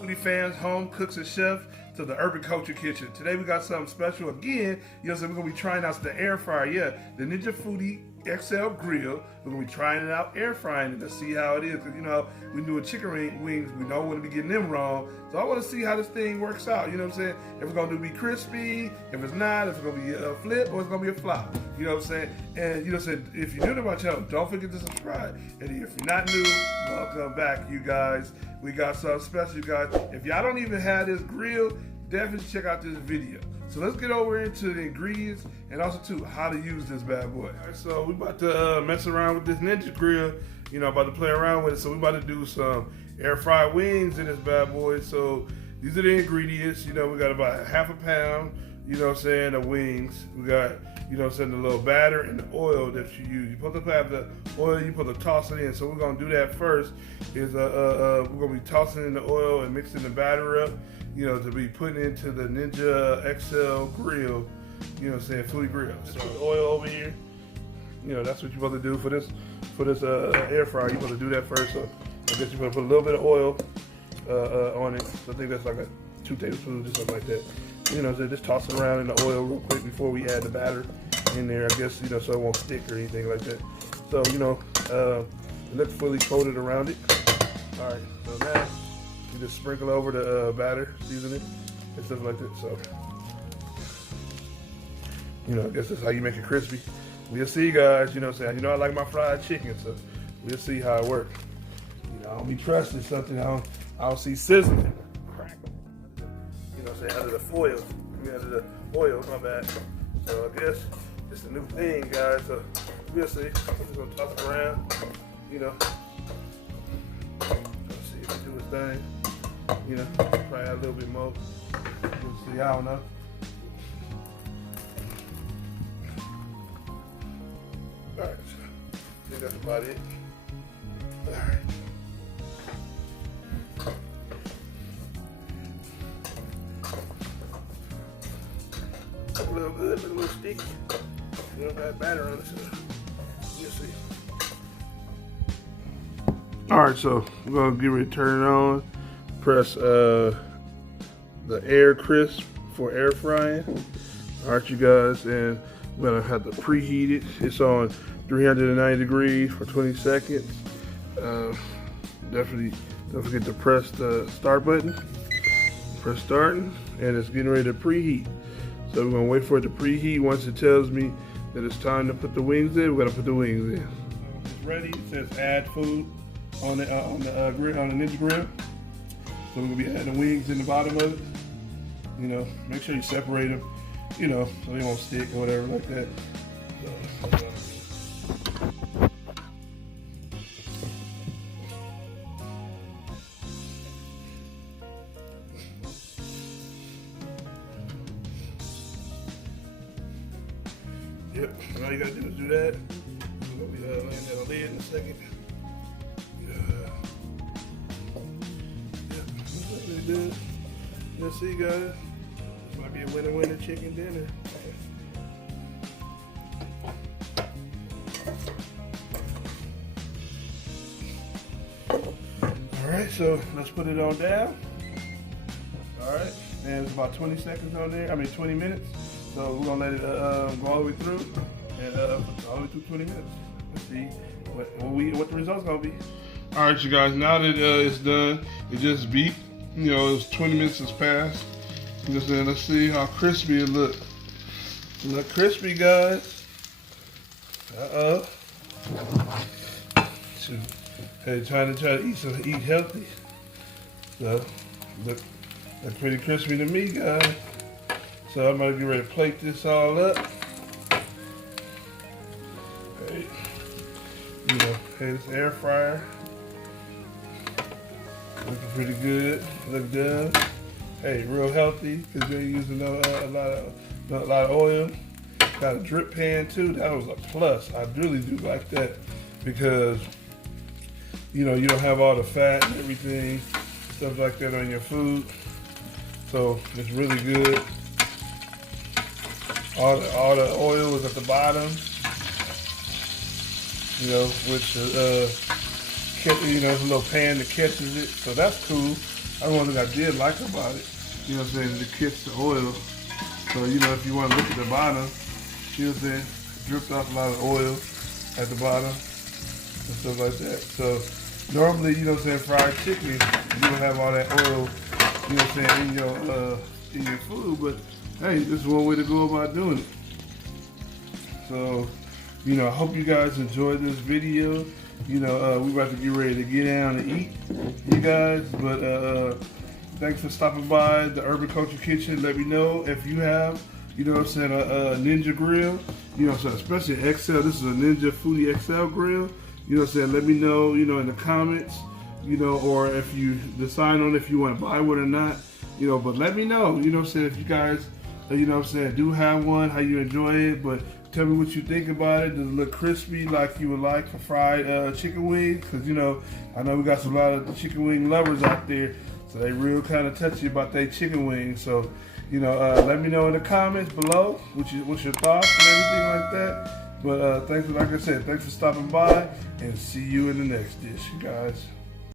Foodie fans, home cooks and chefs to the Urban Culture Kitchen. Today we got something special again. You know, so we're gonna be trying out the air fryer. Yeah, the Ninja Foodi XL Grill. We're gonna be trying it out, air frying it to see how it is. Cause you know, we doing chicken wings, we don't want to be getting them wrong. So I want to see how this thing works out. You know what I'm saying? If it's gonna be crispy, if it's not, if it's gonna be a flip or it's gonna be a flop. You know what I'm saying? And you know, so if you're new to my channel, don't forget to subscribe. And if you're not new, welcome back, you guys. We got something special, you guys. If y'all don't even have this grill, definitely check out this video. So let's get over into the ingredients and also too how to use this bad boy. All right, so we about to mess around with this Ninja grill. You know, about to play around with it. So we about to do some air fried wings in this bad boy. So these are the ingredients. You know, we got about half a pound, you know what I'm saying, of wings. We got, you know what I'm saying, the little batter and the oil that you use. You're supposed to have the oil, you're supposed to toss it in. So we're gonna do that first. Is we're gonna be tossing in the oil and mixing the batter up, you know, to be putting into the Ninja XL Grill, you know what I'm saying, Foodie Grill. So the oil over here, you know, that's what you're supposed to do for this air fryer. You're supposed to do that first. So I guess you're supposed to put a little bit of oil on it. So I think that's like 2 tablespoons or something like that. You know, so just toss it around in the oil real quick before we add the batter in there. I guess, you know, so it won't stick or anything like that. So, you know, it looks fully coated around it. All right, so now you just sprinkle over the batter, season it, and stuff like that. So, you know, I guess that's how you make it crispy. We'll see, guys. You know what I'm saying? You know I like my fried chicken, so we'll see how it works. You know, I don't be trusting something I don't see sizzling. You know what I'm saying? Out of the foil. I mean, out of the oil, my bad. So I guess it's a new thing, guys. So we'll see. I'm just gonna toss it around. You know. Let's see if it do its thing. You know, probably add a little bit more. We'll see, I don't know. Alright, so I think that's about it. Alright. A little good, but a little sticky. You don't have batter on it, so you'll see. Alright, so we're gonna get ready to turn it on. Press the air crisp for air frying. Alright, you guys, and we're gonna have to preheat it. It's on 390 degrees for 20 seconds. Definitely don't forget to press the start button. Press starting, and it's getting ready to preheat. So we're gonna wait for it to preheat. Once it tells me that it's time to put the wings in, we're gonna put the wings in. It's ready. It says add food on the grill, on the Ninja grill. So we're gonna be adding the wings in the bottom of it. You know, make sure you separate them, you know, so they won't stick or whatever like that. Yep, and all you gotta do is do that. We're gonna be laying that on lid in a second. Yep, that's really good. You'll see, guys. This might be a winner chicken dinner. Alright, so let's put it on down. Alright, and it's about 20 seconds on there, 20 minutes. So we're gonna let it go all the way through, and all the way through 20 minutes. Let's see what the result's gonna be. All right, you guys. Now that it's done, it just beeped. You know, it's 20 minutes has passed. You know what I'm saying? Let's see how crispy it look. It look crispy, guys. Hey, trying to eat healthy. So look pretty crispy to me, guys. So I'm gonna get ready to plate this all up. Hey, you know, hey, this air fryer looking pretty good. Look done. Hey, real healthy because they're using a lot of oil. Got a drip pan too. That was a plus. I really do like that because you know you don't have all the fat and everything, stuff like that on your food. So it's really good. All the oil is at the bottom, you know, which you know, a little pan that catches it, so that's cool. That's one thing I did like about it. You know what I'm saying? It kits the oil. So, you know, if you want to look at the bottom, you know what I'm saying? Dripped off a lot of oil at the bottom and stuff like that. So, normally, you know what I'm saying, fried chicken, you don't have all that oil, you know what I'm saying, in your food. But, hey, this is one way to go about doing it. So, you know, I hope you guys enjoyed this video. You know, we about to get ready to get down and eat, you guys. But thanks for stopping by the Urban Culture Kitchen. Let me know if you have, you know what I'm saying, a Ninja Grill. You know what I'm saying, especially XL. This is a Ninja Foodi XL Grill. You know what I'm saying, let me know, you know, in the comments, you know, or if you decide on if you want to buy one or not. You know, but let me know, you know what I'm saying, if you guys, you know what I'm saying, do have one, how you enjoy it. But tell me what you think about it. Does it look crispy like you would like for fried chicken wings? Because, you know, I know we got a lot of chicken wing lovers out there, so they real kind of touchy about their chicken wings. So, you know, let me know in the comments below what's your thoughts and everything like that. But thanks for, like I said, thanks for stopping by, and see you in the next dish, you guys.